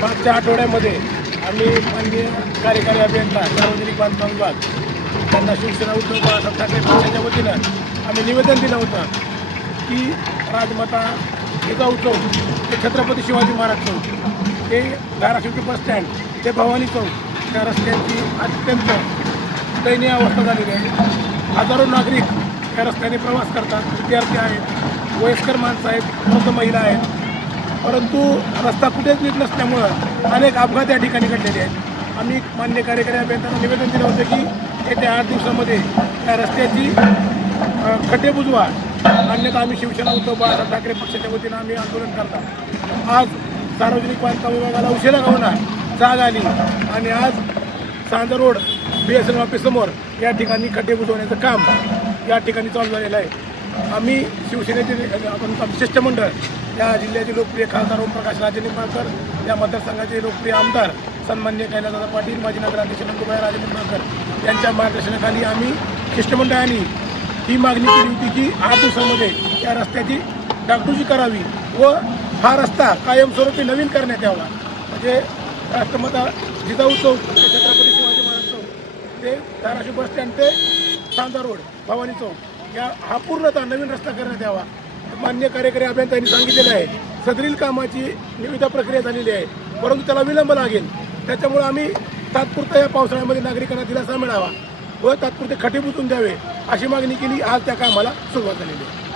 मागच्या आठवड्यामध्ये आम्ही माननीय कार्यकारी अभियंता सार्वजनिक बांधकाम विभाग त्यांना शिवसेना उद्धव बाळासाहेब ठाकरे पक्षाच्या वतीनं आम्ही निवेदन दिलं होतं की राजमाता जिजाऊ चौक ते छत्रपती शिवाजी महाराज चौक ते धाराशिवचे बस स्टँड ते भवानी चौक त्या रस्त्यांची अत्यंत दयनीय अवस्था झालेली आहे. हजारो नागरिक या रस्त्याने प्रवास करतात. विद्यार्थी आहेत वयस्कर माणसं आहेत वृद्ध महिला आहेत. परंतु रस्ता कुठेच नीट नसल्यामुळं अनेक अपघात या ठिकाणी घडलेले आहेत. आम्ही मान्य कार्यकारी अभियंत्यांना निवेदन दिलं होतं की येत्या आठ दिवसामध्ये या रस्त्याची खड्डे बुजवा. अन्यथा आम्ही शिवसेना उद्धव बाळासाहेब ठाकरे पक्षाच्या वतीनं आम्ही आंदोलन करतात आज सार्वजनिक बांधकाम विभागाला उशिरा का जाग आली आणि आज Sanja road B S N ऑफिससमोर या ठिकाणी खड्डे बुजवण्याचं काम या ठिकाणी चालू झालेलं आहे. आम्ही शिवसेनेचे आपण शिष्टमंडळ या जिल्ह्याचे लोकप्रिय खासदार ओमप्रकाश राजे निंबाळकर या मतदारसंघाचे लोकप्रिय आमदार सन्मान्य कैलासदादा पाटील माजी नगराध्यक्ष नंदुबाई राजे निंबाळकर यांच्या मार्गदर्शनाखाली आम्ही शिष्टमंडळाने ही मागणी केली होती की आठ दिवसामध्ये या रस्त्याची डागडुजी करावी व हा रस्ता कायमस्वरूपी नवीन करण्यात यावा. म्हणजे राष्ट्रमता जिजाऊ चौक ते छत्रपती शिवाजी महाराज चौक ते धाराशिव बस स्टँड ते सांजा रोड भवानी चौक. या हा पूर्णतः नवीन रस्ता करण्यात यावा. मान्य कार्यकारी अभियंत्यांनी सांगितलेलं आहे. सदरील कामाची निविदा प्रक्रिया झालेली आहे. परंतु त्याला विलंब लागेल. त्याच्यामुळे आम्ही तात्पुरता या पावसाळ्यामध्ये नागरिकांना दिलासा मिळावा व तात्पुरते खटे बुजून द्यावे अशी मागणी केली. आज त्या कामाला सुरुवात झालेली आहे.